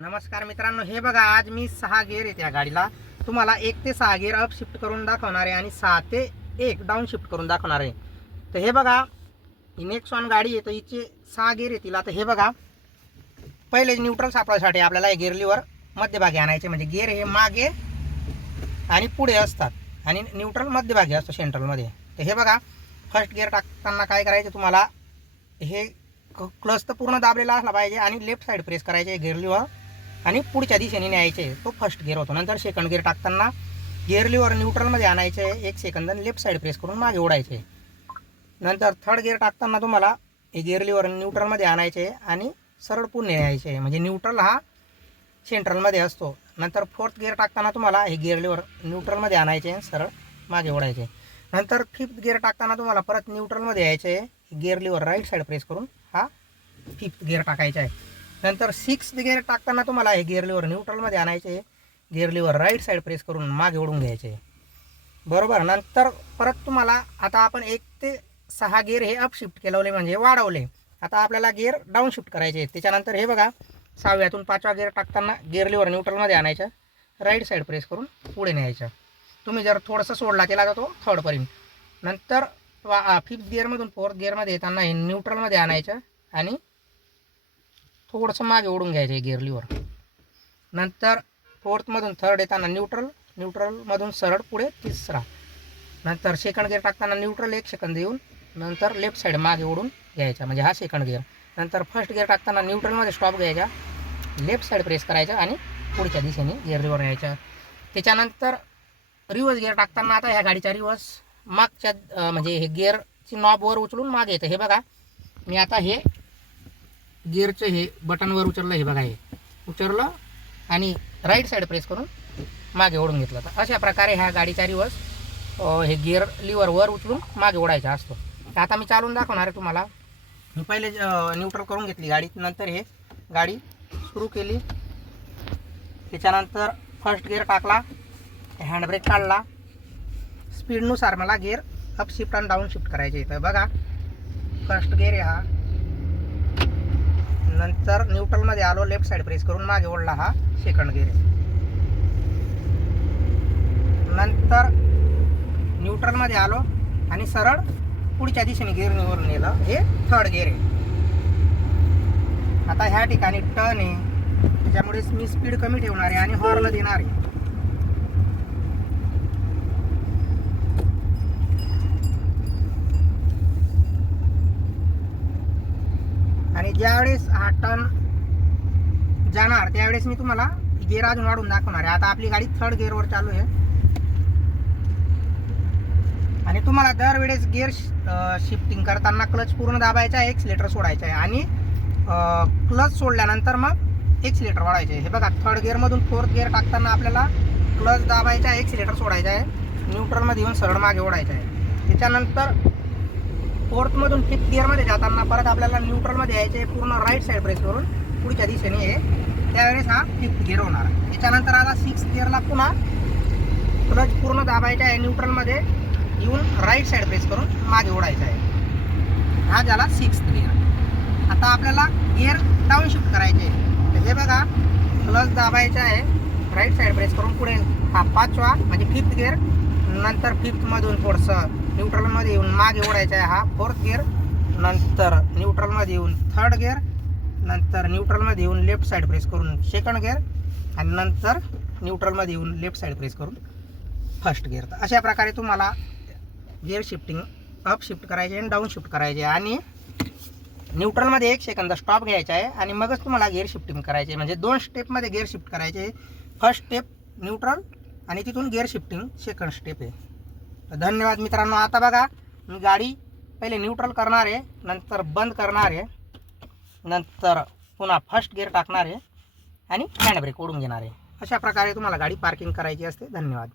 नमस्कार मित्रांनो, हे बघा आज मी 6 गिअर आहेत या गाडीला. तुम्हाला 1 ते 6 गिअर अप शिफ्ट करून दाखवणार आहे आणि 6 ते 1 डाऊन शिफ्ट करून दाखवणार आहे. तर हे बघा, ही नेक्सॉन गाडी आहे, तर हिचे 6 गिअर आहेत तिला. तर हे बघा, पहिले न्यूट्रल सापडण्यासाठी आपल्याला हे गिअर लिव्हर मध्यभागी आणायचे. म्हणजे गिअर हे मागे आणि पुढे असतात आणि न्यूट्रल मध्यभागी असतो सेंट्रलमध्ये. तर हे बघा, फर्स्ट गिअर टाकताना काय करायचं, तुम्हाला हे क्लच तर पूर्ण दाबलेला असला पाहिजे आणि लेफ्ट साईड प्रेस करायचे गिअर लिव्हर आणि पुढच्या दिशेने न्यायचे. तो फर्स्ट गिअर होतो. नंतर सेकंड गिअर टाकताना गिअर लिव्हर न्यूट्रलमध्ये आणायचे 1 सेकंद आणि लेफ्ट साईड प्रेस करून मागे ओढायचे. नंतर थर्ड गिअर टाकताना तुम्हाला हे गिअर लिव्हर न्यूट्रलमध्ये आणायचे आणि सरळ पुढे न्यायचे. म्हणजे न्यूट्रल हा सेंट्रलमध्ये असतो. नंतर फोर्थ गिअर टाकताना तुम्हाला हे गिअर लिव्हर न्यूट्रलमध्ये आणायचे आणि सरळ मागे ओढायचे. नंतर फिफ्थ गिअर टाकताना तुम्हाला परत न्यूट्रलमध्ये यायचे. Gear lever right side press करून हा फिफ्थ गिअर टाकायचा आहे. नंतर सिक्स्थ गिअर टाकताना तुम्हाला हे गिअर लिव्हर न्यूट्रलमध्ये आणायचे. Gear lever right side press करून मागे ओढून घ्यायचे. बरोबर. नंतर परत तुम्हाला आता आपण 1 ते 6 गिअर हे अप शिफ्ट केलवले म्हणजे वाढवले. आता आपल्याला गिअर डाऊन शिफ्ट करायचे. त्याच्यानंतर हे बघा, 6व्यातून 5वा गिअर टाकताना गिअर लिव्हर न्यूट्रलमध्ये आणायचं, राईट साईड प्रेस करून पुढे न्यायचं. तुम्ही जर थोडंसं सोडला केला तर तो थर्डपर्यंत. नंतर फिफ्थ गिअरमधून फोर्थ गिअरमध्ये येताना हे न्यूट्रलमध्ये आणायचं आणि थोडंसं मागे ओढून घ्यायचं आहे गिअर लिव्हर. नंतर फोर्थमधून थर्ड येताना न्यूट्रलमधून सरळ पुढे तिसरा. नंतर सेकंड गिअर टाकताना न्यूट्रल 1 सेकंद येऊन नंतर लेफ्ट साईड मागे ओढून घ्यायचा. म्हणजे हा सेकंड गिअर. नंतर फर्स्ट गिअर टाकताना न्यूट्रलमध्ये स्टॉप घ्यायचा, लेफ्ट साईड प्रेस करायचा आणि पुढच्या दिशेने गिअर लिव्हर न्यायचा. त्याच्यानंतर रिवर्स गिअर टाकताना आता ह्या गाडीचा रिवर्स मागच्या म्हणजे हे गिअरची नॉबवर उचलून मागे येतं. हे बघा, मी आता हे गिअरचं हे बटनवर उचललं. हे बघा, हे उचललं आणि राईट साईड प्रेस करून मागे ओढून घेतलं. तर अशा प्रकारे ह्या गाडीचा रिवर्स हे गिअर लिव्हर वर उचलून मागे ओढायचा असतो. तर आता मी चालून दाखवणार आहे तुम्हाला. मी पहिले न्यूट्रल करून घेतली गाडी, नंतर हे गाडी सुरू केली. त्याच्यानंतर फर्स्ट गिअर टाकला, हँडब्रेक काढला. स्पीडनुसार मला गिअर अप शिफ्ट आणि डाऊन शिफ्ट करायचे. तर बघा, फर्स्ट गिअर आहे हा. नंतर न्यूट्रलमध्ये आलो, लेफ्ट साईड प्रेस करून मागे ओढला, हा सेकंड गिअर आहे. नंतर न्यूट्रलमध्ये आलो आणि सरळ पुढच्या दिशेने गिअर निवडून नेलं, हे थर्ड गिअर आहे. आता ह्या ठिकाणी टर्न आहे, त्याच्यामुळे मी स्पीड कमी ठेवणार आहे आणि हॉर्न देणार आहे. आणि ज्यावेळेस हा टर्न जाणार त्यावेळेस मी तुम्हाला गिअर अजून वाढून दाखवणार आहे. आता आपली गाडी थर्ड गिअरवर चालू आहे आणि तुम्हाला दरवेळेस गिअर शिफ्टिंग करताना क्लच पूर्ण दाबायचा आहे, एक्सिलेटर सोडायचं आहे आणि क्लच सोडल्यानंतर मग एक्सिलेटर वाढवायचं आहे. हे बघा, थर्ड गिअरमधून फोर्थ गिअर टाकताना आपल्याला क्लच दाबायचा आहे, एक्सिलेटर सोडायचा आहे, न्यूट्रलमध्ये येऊन सरळ मागे ओढायचं आहे. त्याच्यानंतर फोर्थमधून फिफ्थ गिअरमध्ये जाताना परत आपल्याला न्यूट्रलमध्ये यायचे, पूर्ण राईट साईड प्रेस करून पुढच्या दिशेने आहे. त्यावेळेस हा फिफ्थ गिअर होणार. त्याच्यानंतर आता सिक्स्थ गिअरला पुन्हा क्लच पूर्ण दाबायचा आहे, न्यूट्रलमध्ये येऊन राईट साईड प्रेस करून मागे ओढायचा आहे. हा झाला सिक्स्थ गिअर. आता आपल्याला गिअर डाऊन शिफ्ट करायचे. तर हे बघा, क्लच दाबायचा आहे, राईट साईड प्रेस करून पुढे, हा 5वा म्हणजे फिफ्थ गिअर. नंतर फिफ्थमधून थोडंसं न्यूट्रलमध्ये येऊन मागे ओढायचा आहे, हा फोर्थ गिअर. नंतर न्यूट्रलमध्ये येऊन थर्ड गिअर. नंतर न्यूट्रलमध्ये येऊन लेफ्ट साईड प्रेस करून सेकंड गिअर आणि नंतर न्यूट्रलमध्ये येऊन लेफ्ट साईड प्रेस करून फर्स्ट गिअर. तर अशा प्रकारे तुम्हाला गिअर शिफ्टिंग अप शिफ्ट करायचे आणि डाऊन शिफ्ट करायचे. आणि न्यूट्रलमध्ये 1 सेकंद स्टॉप घ्यायचा आहे आणि मगच तुम्हाला गिअर शिफ्टिंग करायचे. म्हणजे 2 स्टेपमध्ये गिअर शिफ्ट करायचे. फर्स्ट स्टेप न्यूट्रल आणि तिथून गिअर शिफ्टिंग सेकंड स्टेप आहे. धन्यवाद मित्रांनो. आता बघा, मी गाडी पहिले न्यूट्रल करणार आहे, नंतर बंद करणार आहे, नंतर पुन्हा फर्स्ट गिअर टाकणार आहे आणि हँडब्रेक ओढून घेणार आहे. अशा प्रकारे तुम्हाला गाडी पार्किंग करायची असते. धन्यवाद.